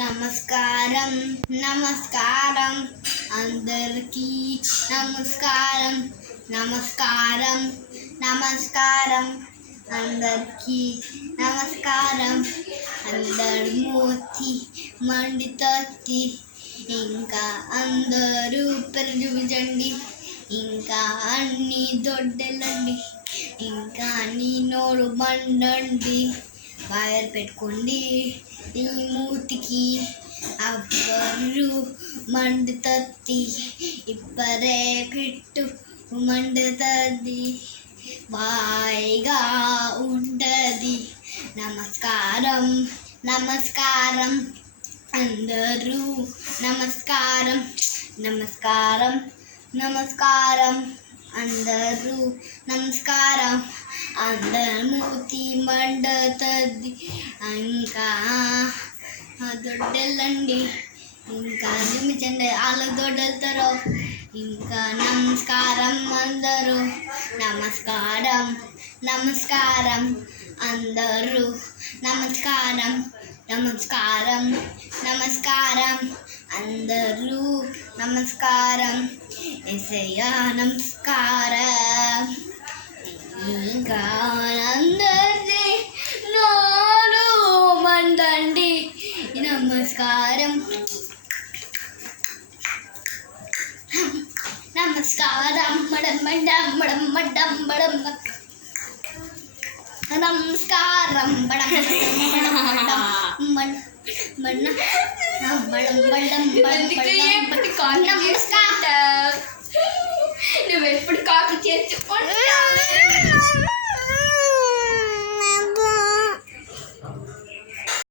నమస్కారం నమస్కారం అందరికీ నమస్కారం నమస్కారం నమస్కారం అందరికీ నమస్కారం. అందరు మూతి మండితోటి ఇంకా అందరూ పెరుగుజండి, ఇంకా అన్ని దొడ్డలండి, ఇంకా నీ నోరు మండండి. వైర్ పెట్టుకోండి ఈ మూతికి, అవ్వరు మండుతుంది, ఇప్పరే పెట్టు మండుతుంది, బాయిగా ఉంటుంది. నమస్కారం నమస్కారం అందరూ నమస్కారం నమస్కారం నమస్కారం అందరూ నమస్కారం. అందరు మూతి మండుతుంది, ఇంకా దొడ్డలండి, ఇంకా చూపించండి వాళ్ళు దొడ్డలుతారో. ఇంకా నమస్కారం అందరూ నమస్కారం నమస్కారం అందరూ నమస్కారం నమస్కారం నమస్కారం అందరూ నమస్కారం. యేసయ్యా నమస్కారం. ఇంకా అందరిది నోరు మండండి. నమస్కారం నమస్కారం మడం మడం మడం మడం మడం నమస్కారం బడం బడం బడం నమస్కారం. నువ్వు ఎప్పుడు కాపీ చేసుకో.